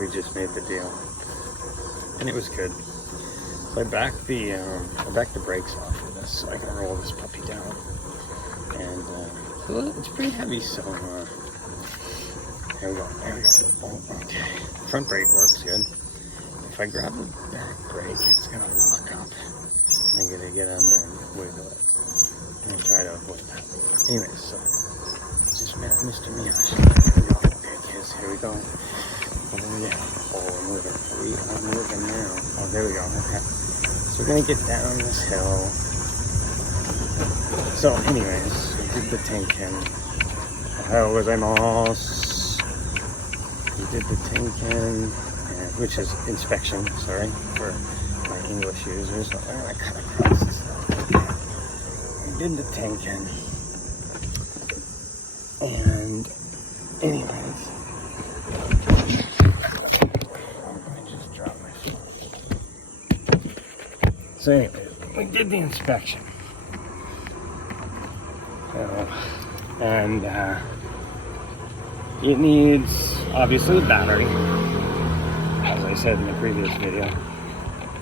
we just made the deal, and it was good. So I backed the brakes off for this, so I can roll this puppy down, and so it's pretty heavy. So there we go. Oh, okay. Front brake works good. If I grab the back brake, it's gonna lock up. I'm gonna get under and wiggle it and try to avoid that. Anyways, so just met Mr. Miyashi. Here we go. Okay, kids, here we go. Oh yeah. Oh, we're moving. We are moving now. Oh, there we go. Okay. So we're gonna get down this hill. So anyways, we did the tankin. Ohayou gozaimasu. We did the tankin, which is inspection, sorry, for my English users. I'm gonna cut across this hill. We did the tankin. And anyways, I just dropped my phone. So anyways, we did the inspection. And it needs, obviously, a battery, as I said in the previous video.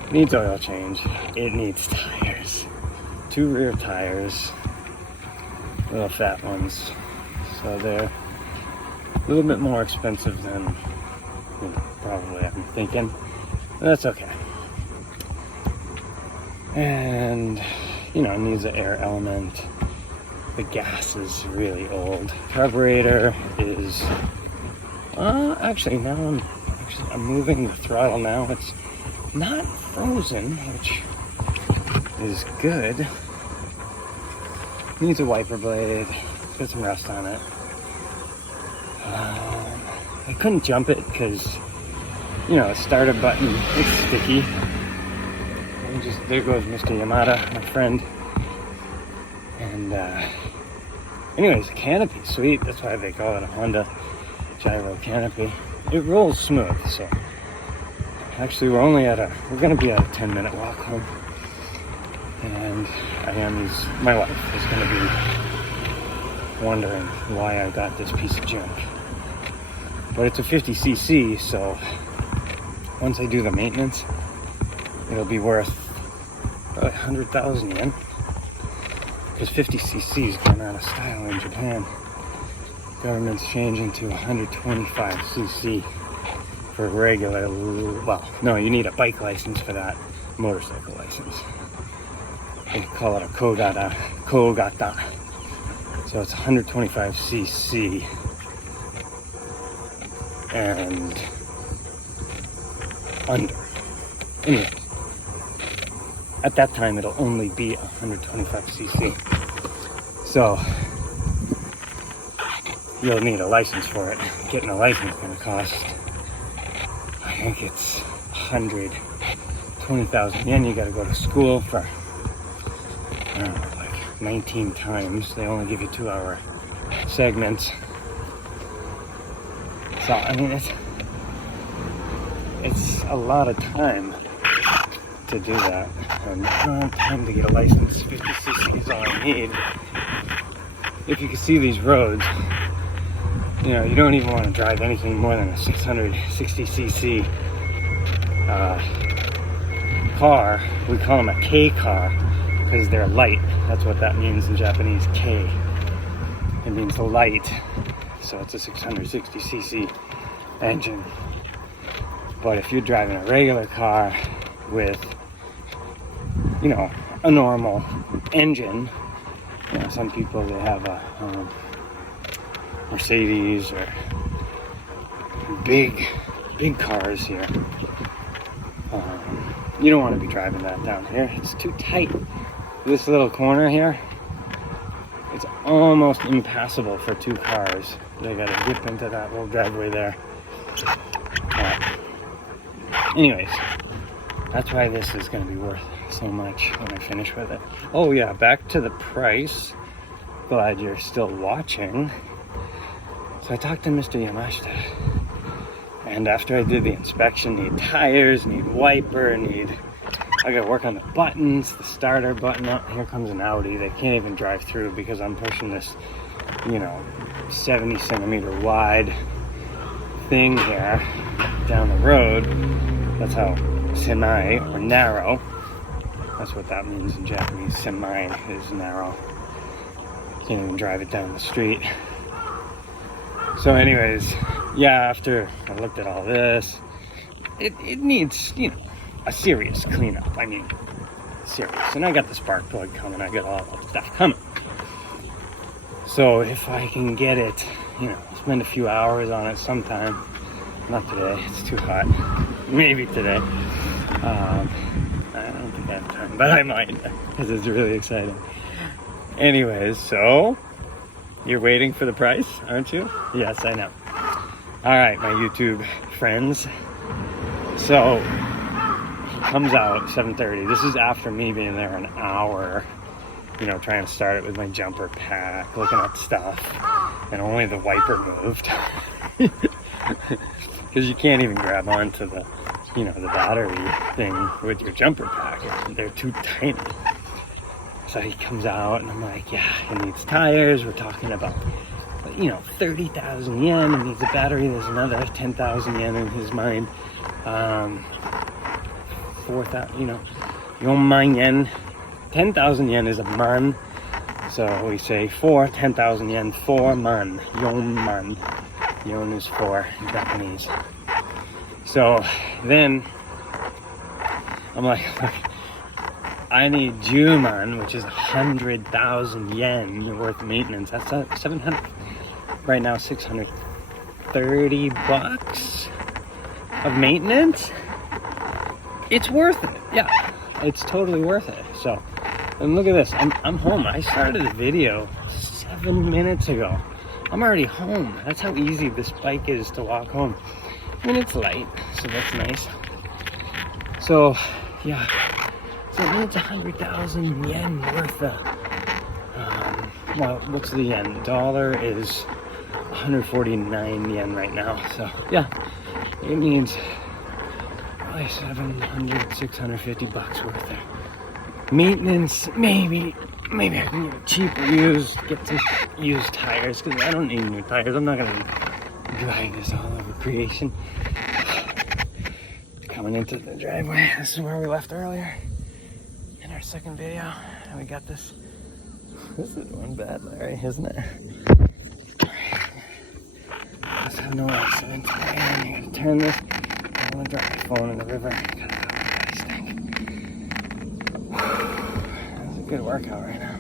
It needs oil change. It needs tires. 2 rear tires, little fat ones. So they're a little bit more expensive than probably I'm thinking. But that's okay. And, it needs an air element. The gas is really old. Carburetor is, actually now I'm moving the throttle now. It's not frozen, which is good. Needs a wiper blade. Got some rust on it. I couldn't jump it because, the starter button, it's sticky. And there goes Mr. Yamada, my friend. And anyways, canopy, sweet. That's why they call it a Honda Gyro Canopy. It rolls smooth. So actually, we're gonna be at a 10-minute walk home. And my wife is gonna be wondering why I got this piece of junk. But it's a 50cc, so once I do the maintenance, it'll be worth probably 100,000 yen. Because 50cc is going out of style in Japan. Government's changing to 125cc for regular, well, no, you need a bike license for that, motorcycle license. They call it a kogata. So it's 125cc. And under. Anyway. At that time, it'll only be 125cc. So, you'll need a license for it. Getting a license is going to cost, I think it's 120,000 yen. You got to go to school for, I don't know, like 19 times. They only give you 2-hour segments. So, I mean, it's a lot of time to do that, and time to get a license. 50cc is all I need. If you can see these roads, you don't even want to drive anything more than a 660cc car. We call them a K car because they're light. That's what that means in Japanese, K. It means light, so it's a 660cc engine. But if you're driving a regular car with a normal engine, some people, they have a Mercedes or big cars here. You don't want to be driving that down here. It's too tight. This little corner here, it's almost impassable for 2 cars. They gotta dip into that little driveway there. Anyways, that's why this is going to be worth so much when I finish with it. Oh yeah, back to the price. Glad you're still watching. So I talked to Mr. Yamashita, and after I did the inspection, need tires, need wiper, I gotta work on the buttons, the starter button. Up here comes an Audi. They can't even drive through because I'm pushing this 70 centimeter wide thing here. down the road. That's how semi or narrow. That's what that means in Japanese. Semi is narrow. Can't even drive it down the street. So anyways, yeah, after I looked at all this, it needs, you know, a serious cleanup. I mean, serious. And I got the spark plug coming. I got all that stuff coming. So if I can get it, you know, spend a few hours on it sometime. Not today, it's too hot. Maybe today. I don't think I have time, but I might, because it's really exciting. Anyways, so you're waiting for the price, aren't you? Yes, I know. All right, my YouTube friends. So he comes out 7:30. This is after me being there an hour, you know, trying to start it with my jumper pack, looking at stuff, and only the wiper moved. Because you can't even grab onto the, you know, the battery thing with your jumper pack. They're too tiny. So he comes out and I'm like, yeah, it needs tires. We're talking about, you know, 30,000 yen. It needs a battery. There's another 10,000 yen in his mind. 4,000, you know, 4,000 yen. 10,000 yen is a man. So we say 10,000 yen, 4 man, 4 man. Yon is for Japanese. So then I'm like, look, I need Juman, which is 100,000 yen worth of maintenance. That's 700 right now, 630 bucks of maintenance. It's worth it. Yeah, it's totally worth it. So, and look at this. I'm home. I started the video 7 minutes ago. I'm already home. That's how easy this bike is to walk home. I mean, it's light, so that's nice. So, yeah. So it needs 100,000 yen worth of, well, what's the yen? Dollar is 149 yen right now. So, yeah, it needs probably 700, 650 bucks worth of maintenance, maybe I can get it cheaper used, get some used tires, because I don't need new tires. I'm not going to drag this all over creation. Coming into the driveway, this is where we left earlier in our second video, and we got this. This is one bad, Larry, isn't it? Let's have no accident today. And you gotta turn this. I'm gonna drop my phone in the river. Good workout right now.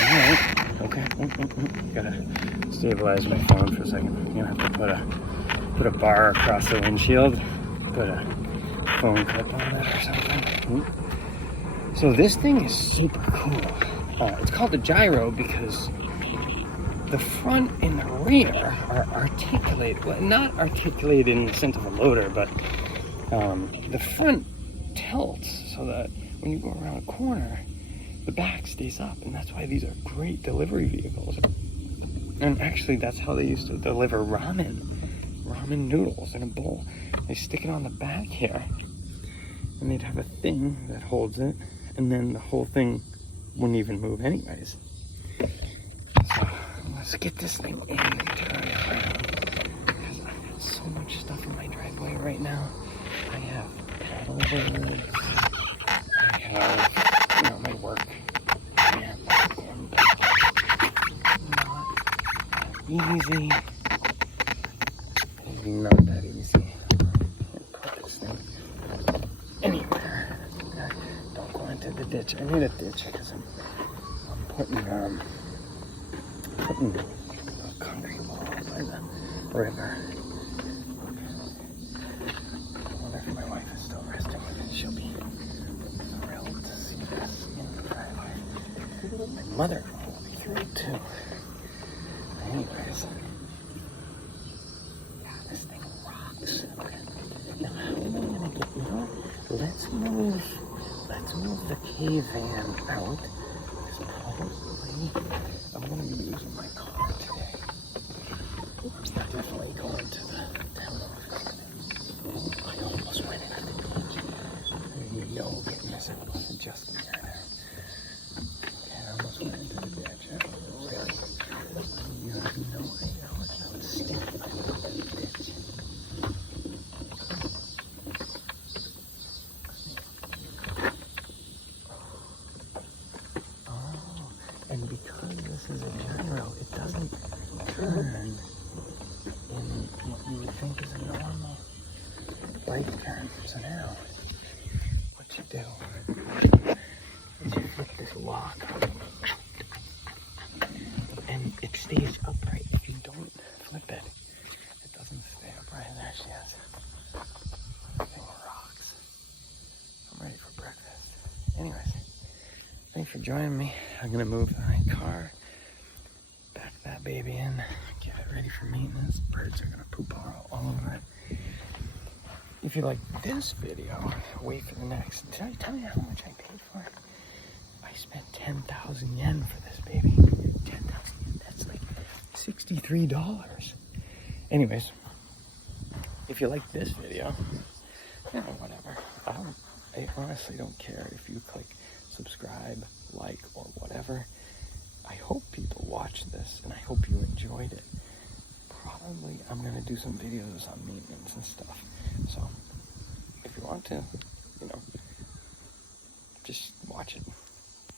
Alright, okay. Gotta stabilize my phone for a second. You have to put a bar across the windshield, put a phone clip on it or something. So this thing is super cool. It's called the gyro because the front and the rear are articulated. Well, not articulated in the sense of a loader, but the front tilts so that when you go around a corner, the back stays up, and that's why these are great delivery vehicles. And actually, that's how they used to deliver ramen noodles in a bowl. They stick it on the back here, and they'd have a thing that holds it, and then the whole thing wouldn't even move anyways. So let's get this thing in and turn it around, because I've got so much stuff in my driveway right now. I have paddles, I have, you know, my work. Easy. Maybe not that easy. Put this thing anywhere. Don't go into the ditch. I need a ditch because I'm putting a concrete wall by the river. I wonder if my wife is still resting. She'll be thrilled to see this in the driveway. My mother will be thrilled too. Anyways, this thing rocks. Now, how am I gonna get, you know, let's move the K-van out. Because probably I'm gonna be using my car today. I'm definitely going to the town office. I almost went into the ditch. You know, getting this adjusted right there. I almost went into the ditch. Really. You have no idea how much I would stink if I went into the ditch. because this is a gyro, it doesn't turn in what you would think is a normal bike turn. So now, what you do is you flip this lock, and it stays upright. If you don't flip it, it doesn't stay upright. There she is. That thing rocks. I'm ready for breakfast. Anyways, thanks for joining me. I'm gonna move my car, back that baby in, get it ready for maintenance. Birds are gonna poop all over it. If you like this video, wait for the next. Did I tell you how much I paid for it? I spent 10,000 yen for this baby. 10,000 yen, that's like $63. Anyways, if you like this video, you know, whatever. I honestly don't care if you click subscribe, like, or whatever. I hope people watch this, and I hope you enjoyed it. Probably I'm gonna do some videos on maintenance and stuff. So if you want to, you know, just watch it.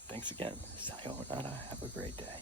Thanks again. Sayonara. Have a great day.